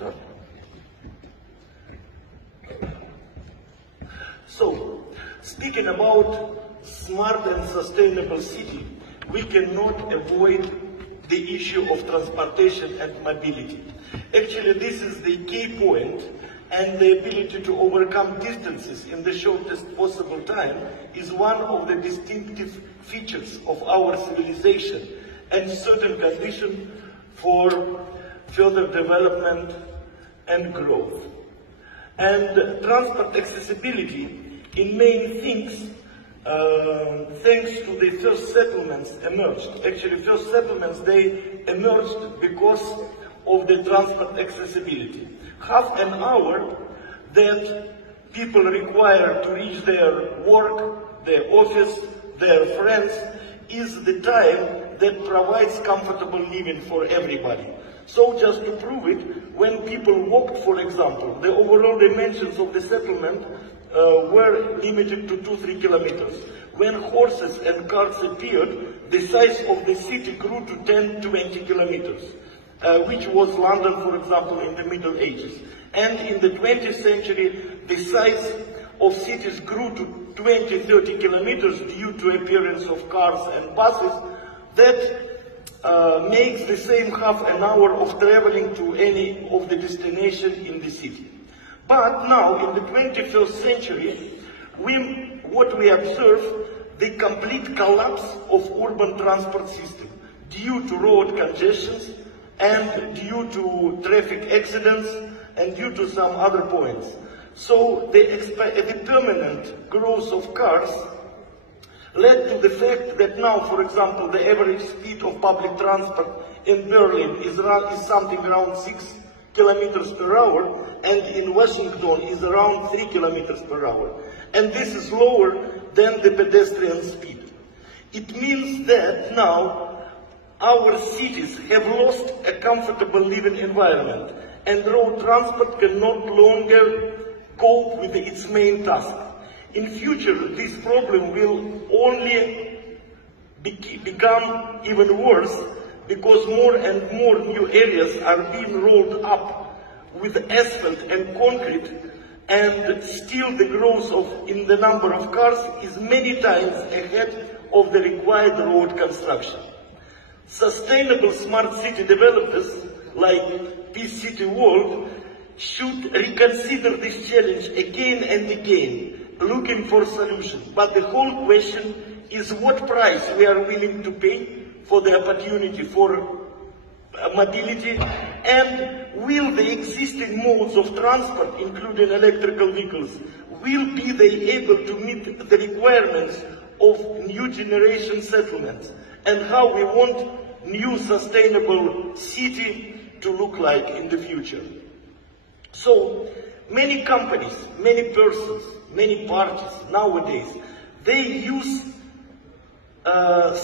start. So, speaking about smart and sustainable city, we cannot avoid the issue of transportation and mobility. Actually, this is the key point, and the ability to overcome distances in the shortest possible time is one of the distinctive features of our civilization and certain condition for further development and growth. And transport accessibility in main things, thanks to the first settlements emerged. Actually, first settlements, they emerged because of the transport accessibility. Half an hour that people require to reach their work, their office, their friends, is the time that provides comfortable living for everybody. So just to prove it, when people walked, for example, the overall dimensions of the settlement were limited to 2-3 kilometers. When horses and carts appeared, the size of the city grew to 10-20 kilometers, which was London, for example, in the Middle Ages. And in the 20th century, the size of cities grew to 20-30 kilometers due to appearance of cars and buses. That makes the same half an hour of traveling to any of the destination in the city. But now, in the 21st century, what we observe, the complete collapse of urban transport system due to road congestions and due to traffic accidents and due to some other points. So the permanent growth of cars led to the fact that now, for example, the average speed of public transport in Berlin is something around 6 kilometers per hour, and in Washington is around 3 kilometers per hour. And this is lower than the pedestrian speed. It means that now our cities have lost a comfortable living environment, and road transport can no longer cope with its main task. In future, this problem will only become even worse, because more and more new areas are being rolled up with asphalt and concrete, and still the growth in the number of cars is many times ahead of the required road construction. Sustainable smart city developers like Peace City World should reconsider this challenge again and again, looking for solutions. But the whole question is what price we are willing to pay for the opportunity for mobility, and will the existing modes of transport, including electrical vehicles, will be they able to meet the requirements of new generation settlements, and how we want new sustainable city to look like in the future. So many companies, many persons, many parties nowadays, they use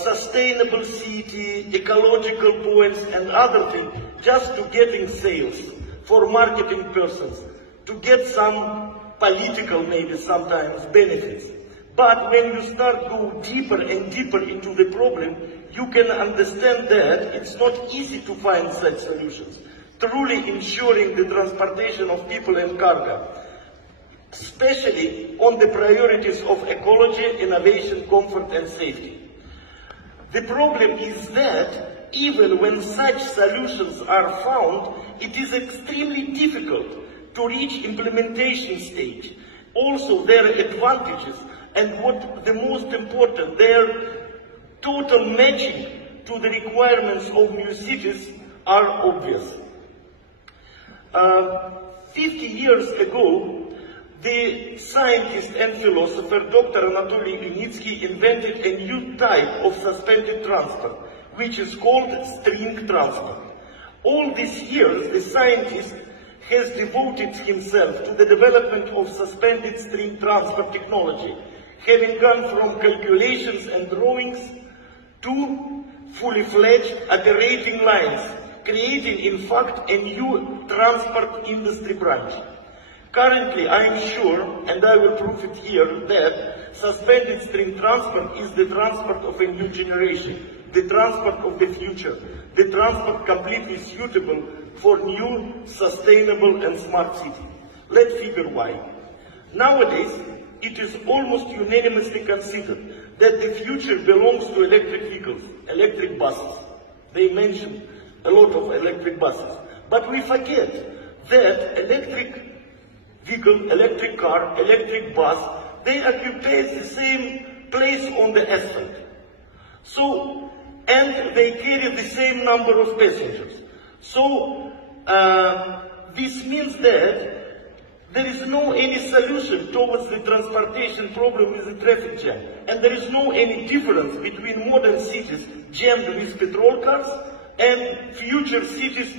sustainable city, ecological points and other things just to getting sales for marketing persons, to get some political maybe sometimes benefits. But when you start go deeper and deeper into the problem, you can understand that it's not easy to find such solutions, truly ensuring the transportation of people and cargo, especially on the priorities of ecology, innovation, comfort and safety. The problem is that even when such solutions are found, it is extremely difficult to reach implementation stage. Also, their advantages and what the most important, their total matching to the requirements of new cities are obvious. 50 years ago, the scientist and philosopher Dr. Anatoly Yunitsky invented a new type of suspended transport, which is called string transport. All these years, the scientist has devoted himself to the development of suspended string transport technology, having gone from calculations and drawings to fully fledged operating lines, creating in fact a new transport industry branch. Currently, I am sure, and I will prove it here, that suspended string transport is the transport of a new generation, the transport of the future, the transport completely suitable for new, sustainable and smart city. Let's figure why. Nowadays, it is almost unanimously considered that the future belongs to electric vehicles, electric buses. They mention a lot of electric buses. But we forget that electric vehicle, electric car, electric bus, they occupy the same place on the asphalt. So, and they carry the same number of passengers. So, this means that there is no any solution towards the transportation problem with the traffic jam. And there is no any difference between modern cities jammed with petrol cars and future cities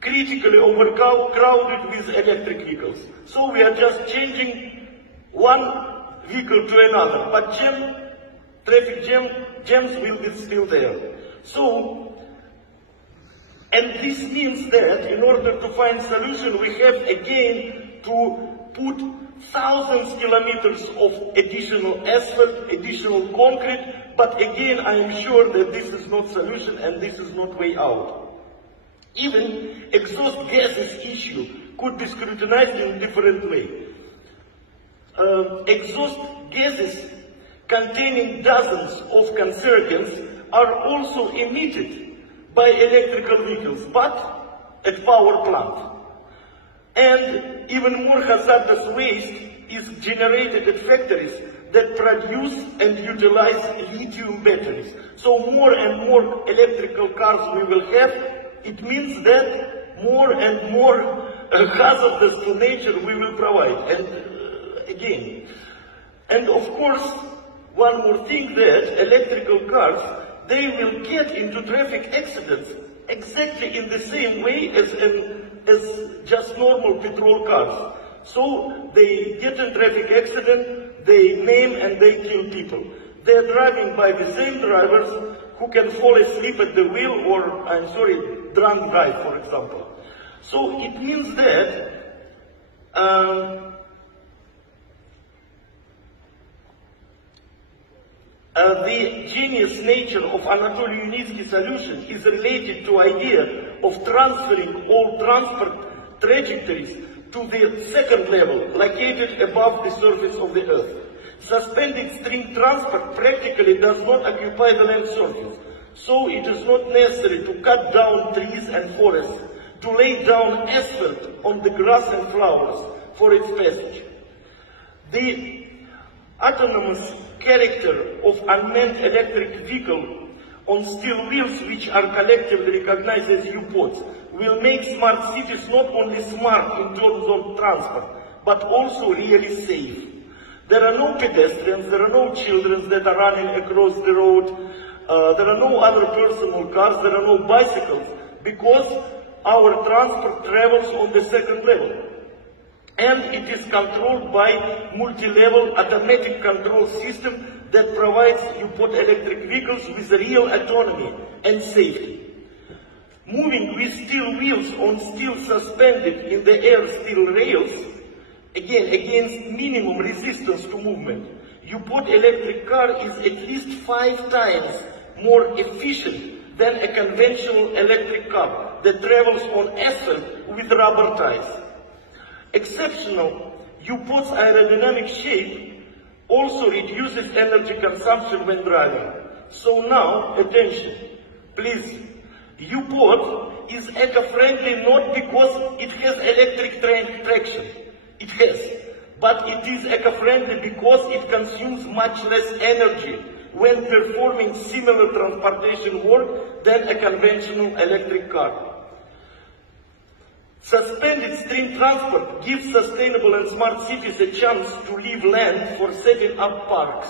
critically overcrowded with electric vehicles. So we are just changing one vehicle to another, but traffic jams will be still there. So, and this means that in order to find solution, we have again to put thousands of kilometers of additional asphalt, additional concrete, but again I am sure that this is not solution and this is not way out. Even exhaust gases issue could be scrutinized in a different way. Exhaust gases containing dozens of cancerogens are also emitted by electrical vehicles, but at power plant. And even more hazardous waste is generated at factories that produce and utilize lithium batteries. So more and more electrical cars we will have, it means that more and more hazardous to nature we will provide. And again, and of course, one more thing, that electrical cars, they will get into traffic accidents exactly in the same way as just normal petrol cars. So they get in traffic accident, they maim and they kill people. They are driving by the same drivers who can fall asleep at the wheel or, drunk drive, for example. So it means that the genius nature of Anatoly Yunitsky's solution is related to idea of transferring all transport trajectories to the second level, located above the surface of the Earth. Suspended string transport practically does not occupy the land surface, so it is not necessary to cut down trees and forests, to lay down asphalt on the grass and flowers for its passage. The autonomous character of unmanned electric vehicle on steel wheels, which are collectively recognized as U-pods, will make smart cities not only smart in terms of transport, but also really safe. There are no pedestrians, there are no children that are running across the road, there are no other personal cars, there are no bicycles, because our transport travels on the second level. And it is controlled by multi-level automatic control system that provides U-pod electric vehicles with real autonomy and safety. Moving with steel wheels on steel suspended in the air steel rails, again against minimum resistance to movement, U-pod electric car is at least 5 times more efficient than a conventional electric car that travels on asphalt with rubber tires. Exceptional, U-pod's aerodynamic shape also reduces energy consumption when driving. So now, attention, please. U-pod is eco-friendly not because it has electric traction. It has. But it is eco-friendly because it consumes much less energy when performing similar transportation work than a conventional electric car. Suspended string transport gives sustainable and smart cities a chance to leave land for setting up parks,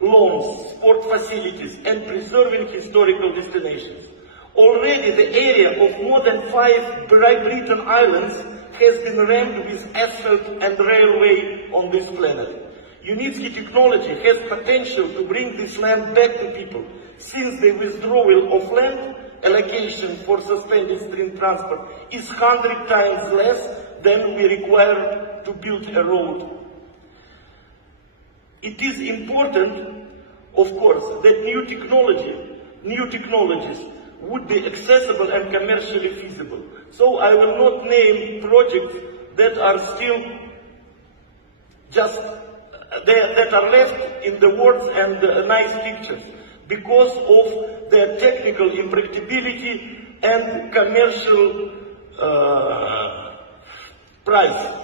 lawns, sport facilities, and preserving historical destinations. Already the area of more than 5 Britain islands has been rammed with asphalt and railway on this planet. Unitsky technology has potential to bring this land back to people, since the withdrawal of land allocation for suspended string transport is 100 times less than we require to build a road. It is important, of course, that new technology new technologies would be accessible and commercially feasible. So I will not name projects that are still just that are left in the words and nice pictures because of their technical impracticability and commercial price.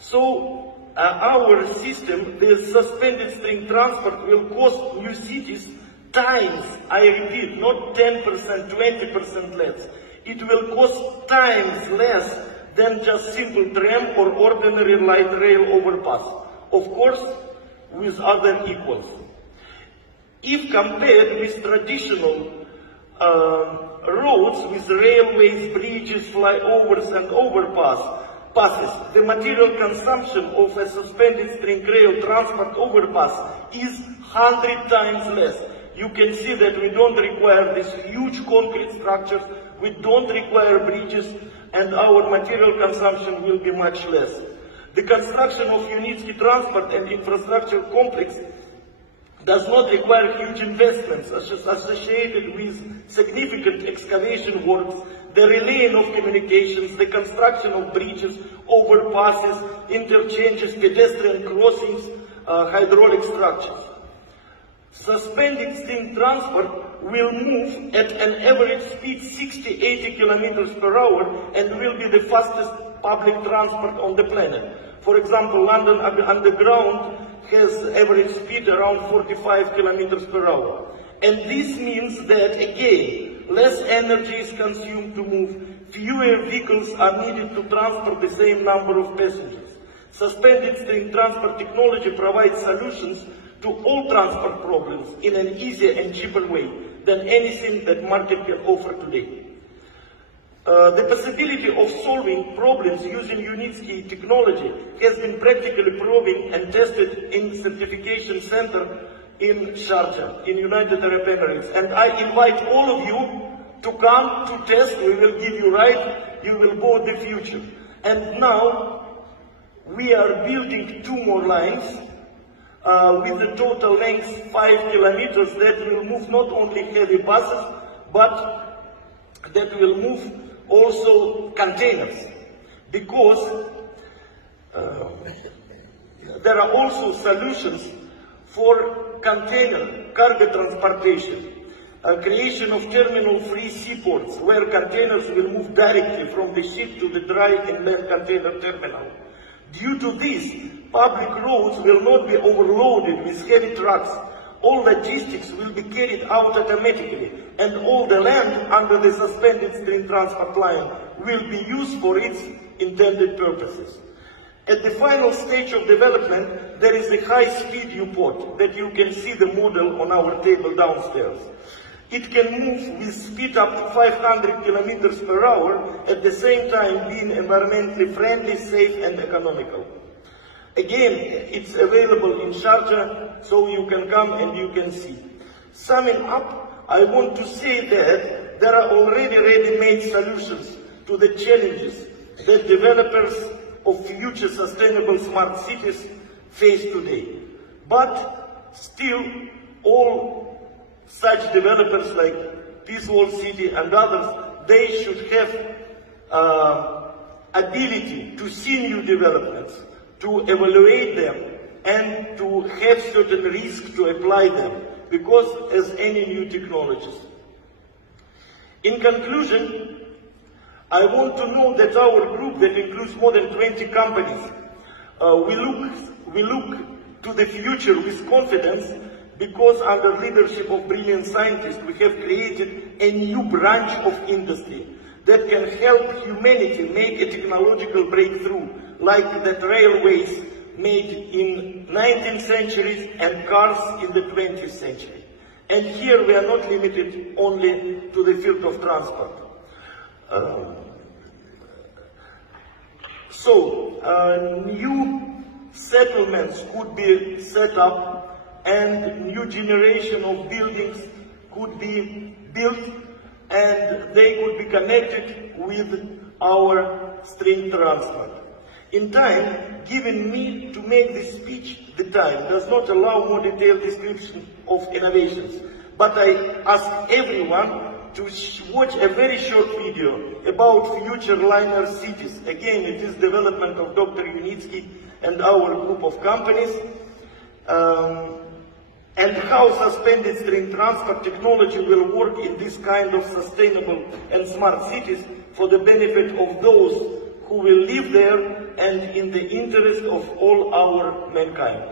So our system, the suspended string transport, will cost new cities times, I repeat, not 10%, 20% less. It will cost times less than just simple tram or ordinary light rail overpass. Of course, with other equals. If compared with traditional roads with railways, bridges, flyovers and overpasses, the material consumption of a suspended string rail transport overpass is 100 times less. You can see that we don't require these huge concrete structures, we don't require bridges, and our material consumption will be much less. The construction of Unitsky transport and infrastructure complex does not require huge investments associated with significant excavation works, the relaying of communications, the construction of bridges, overpasses, interchanges, pedestrian crossings, hydraulic structures. Suspended string transport will move at an average speed 60-80 kilometers per hour and will be the fastest public transport on the planet. For example, London Underground has average speed around 45 kilometers per hour. And this means that, again, less energy is consumed to move, fewer vehicles are needed to transport the same number of passengers. Suspended string transport technology provides solutions to all transport problems in an easier and cheaper way than anything that market can offer today. The possibility of solving problems using Unitsky technology has been practically proven and tested in certification center in Sharjah, in United Arab Emirates. And I invite all of you to come to test. We will give you right, you will board the future. And now we are building 2 more lines with a total length 5 kilometers that will move not only heavy buses, but that will move also containers, because there are also solutions for container cargo transportation, creation of terminal-free seaports where containers will move directly from the ship to the dry and land container terminal. Due to this, public roads will not be overloaded with heavy trucks. All logistics will be carried out automatically, and all the land under the suspended string transport line will be used for its intended purposes. At the final stage of development, there is a high-speed U-port that you can see the model on our table downstairs. It can move with speed up to 500 kilometers per hour, at the same time being environmentally friendly, safe and economical. Again, it's available in Sharjah, so you can come and you can see. Summing up, I want to say that there are already ready-made solutions to the challenges that developers of future sustainable smart cities face today. But still, all such developers like Peace World City and others, they should have ability to see new developments, to evaluate them, and to have certain risks to apply them, because as any new technologies. In conclusion, I want to know that our group, that includes more than 20 companies, we look to the future with confidence, because under leadership of brilliant scientists, we have created a new branch of industry that can help humanity make a technological breakthrough, like that railways made in 19th century and cars in the 20th century. And here we are not limited only to the field of transport. New settlements could be set up, and new generation of buildings could be built, and they could be connected with our string transport. In time, given me to make this speech, the time does not allow more detailed description of innovations. But I ask everyone to watch a very short video about future linear cities. Again, it is development of Dr. Unitsky and our group of companies, and how suspended string transport technology will work in this kind of sustainable and smart cities for the benefit of those who will live there and in the interest of all our mankind.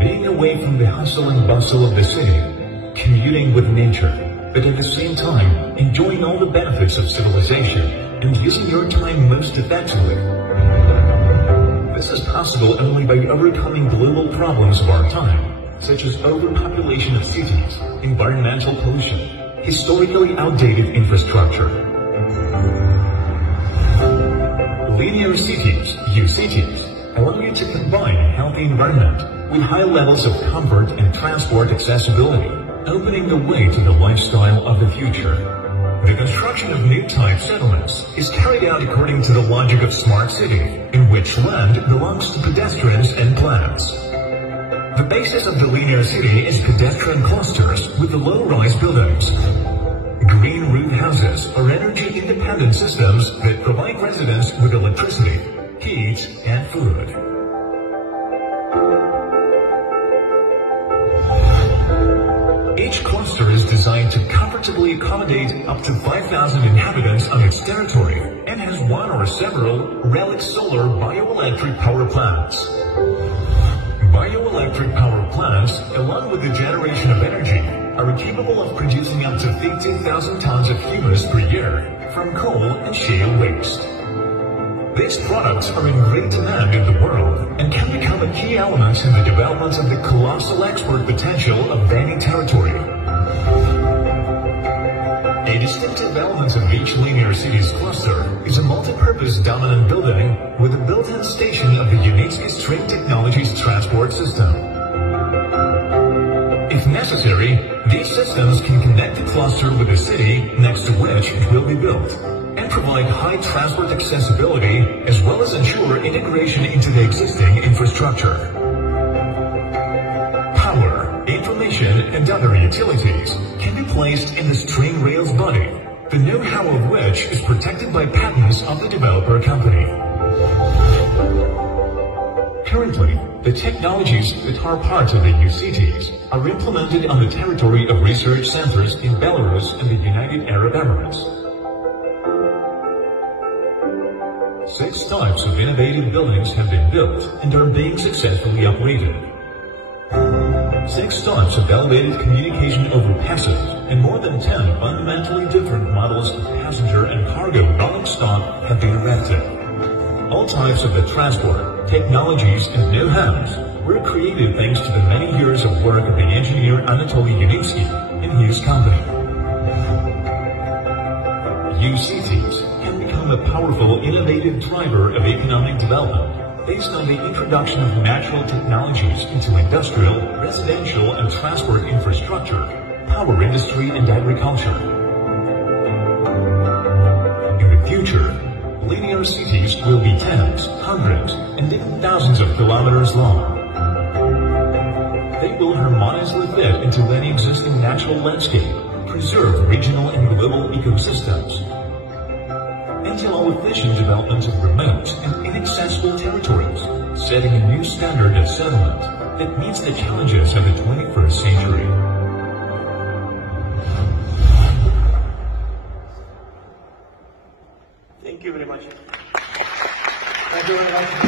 Being away from the hustle and bustle of the city, commuting with nature, but at the same time enjoying all the benefits of civilization and using your time most effectively. This is possible only by overcoming global problems of our time, such as overpopulation of cities, environmental pollution, historically outdated infrastructure. Linear cities, UCTs, allow you to combine a healthy environment with high levels of comfort and transport accessibility, opening the way to the lifestyle of the future. The construction of new type settlements is carried out according to the logic of smart city, in which land belongs to pedestrians and plants. The basis of the linear city is pedestrian clusters with the low-rise buildings. Green roof houses are energy-independent systems that provide residents with electricity, heat, and food. Each cluster is designed to comfortably accommodate up to 5,000 inhabitants on its territory and has one or several relic solar bioelectric power plants. Bioelectric power plants, along with the generation of energy, are capable of producing up to 15,000 tons of humus per year from coal and shale waste. These products are in great demand in the world and can become a key element in the development of the colossal export potential of any territory. A distinctive element of each linear city's cluster is a multi-purpose dominant building with a built-in station of the Unitsky String Technologies transport system. If necessary, these systems can connect the cluster with the city next to which it will be built, and provide high transport accessibility as well as ensure integration into the existing infrastructure. Power, information, and other utilities can be placed in the string rail's body, the know-how of which is protected by patents of the developer company. Currently, the technologies that are part of the UCTs are implemented on the territory of research centers in Belarus and the United Arab Emirates. 6 types of innovative buildings have been built and are being successfully operated. 6 types of elevated communication overpasses and more than 10 fundamentally different models of passenger and cargo rolling stock have been erected. All types of the transport, technologies, and know-hows were created thanks to the many years of work of the engineer Anatoly Unitsky and his company. UCTs can become a powerful, innovative driver of economic development based on the introduction of natural technologies into industrial, residential, and transport infrastructure, power industry, and agriculture. In the future, linear cities will be tens, hundreds, and even thousands of kilometers long. They will harmoniously fit into any existing natural landscape, preserve regional and global ecosystems, and allow efficient development of remote and inaccessible territories, setting a new standard of settlement that meets the challenges of the 21st century. Thank you very much. Thank you very much.